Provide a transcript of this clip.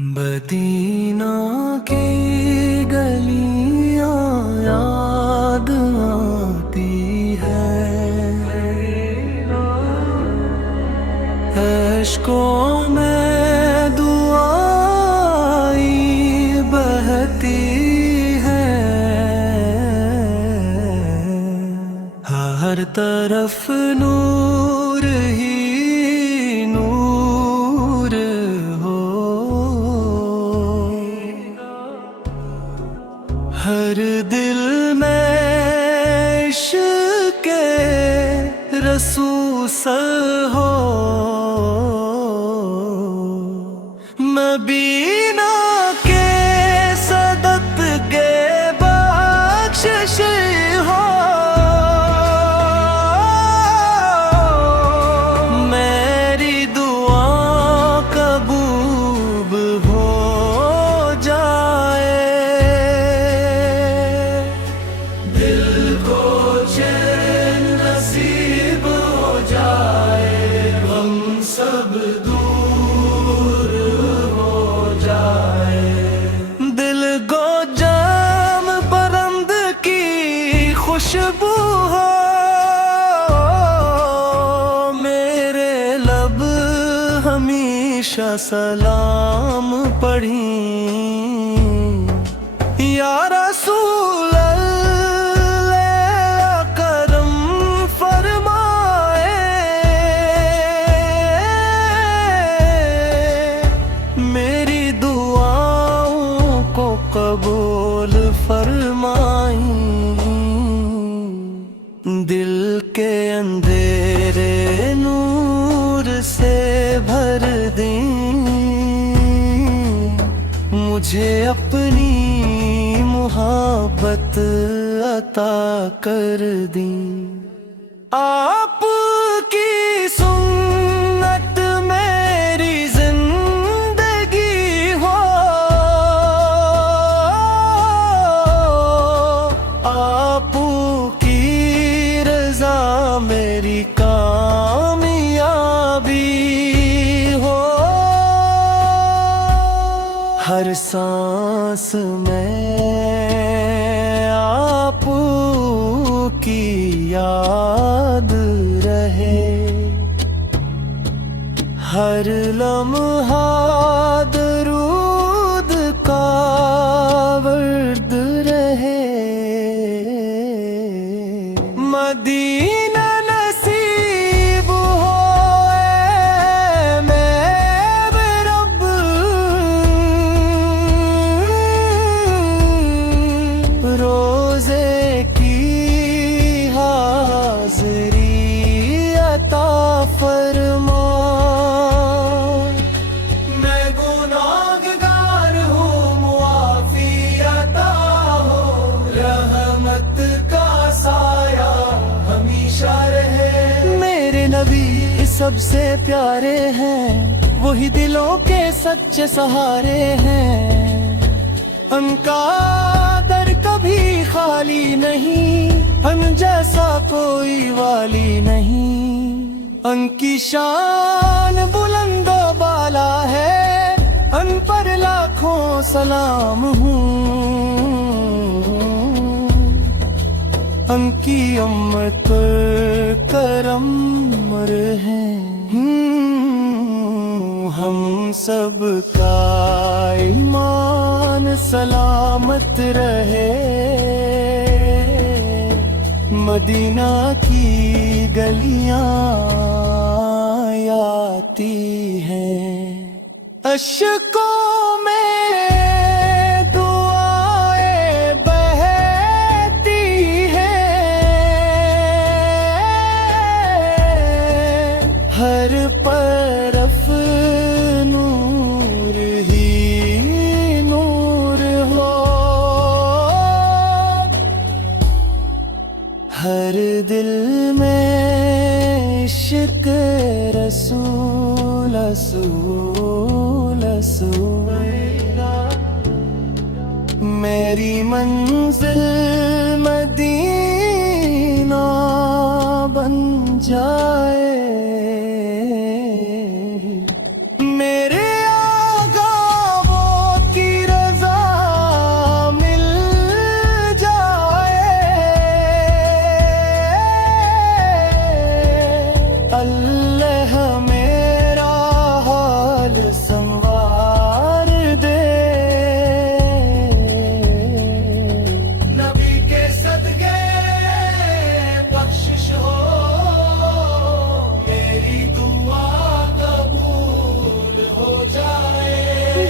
Medina की गलियां याद आती है, अश्कों में दुआएं बहती है, हर तरफ नूर ही नूर हो, हर दिल में इश्क़ रसूल हो। मदीना के सदक़े बख्शिश हो, मेरी दुआ कबूल हो जाए, दिल को चैन नसीब हो जाए, गम सब दूर हो जाए, दिल को जाम परंद की खुशबू हो, मेरे लब हमेशा सलाम पढ़ी, या रसूल अल्लाह करम फरमाए, मेरी दुआओं को कबूल फरमाई, दिल के अंधेरे नूर से भर दी, मुझे अपनी मोहब्बत अता कर दी। आपकी सुन्नत मेरी जिंदगी हो, आपकी रज़ा मेरी कामयाबी हो, हर सांस में आपकी याद रहे, हर लम्हा दरूद का वर्द रहे, मदीना नसीब हो ऐ मेरे रब, रोज़े की हाज़री अता फरमा, मैं गुनाहगार हूँ मुआफ़ी अता हो, रहमत का साया हमेशा रहे, मेरे नबी सबसे प्यारे हैं, वही दिलों के सच्चे सहारे हैं, उनका दर कभी खाली नहीं, हम जैसा कोई वाली नहीं, उनकी शान बुलंद बाला है, उन पर लाखों सलाम हूँ, उनकी उम्मत करम है, हम सब का ईमान सलामत रहे, मदीना की गलियां आती हैं, अश्कों में दुआएं बहती हैं, हर तरफ नूर ही नूर हो, हर दिल में इश्क़ रसूल रसूल रसूल, मेरी मंजिल मदीना बन जाए, मेरे आगा वो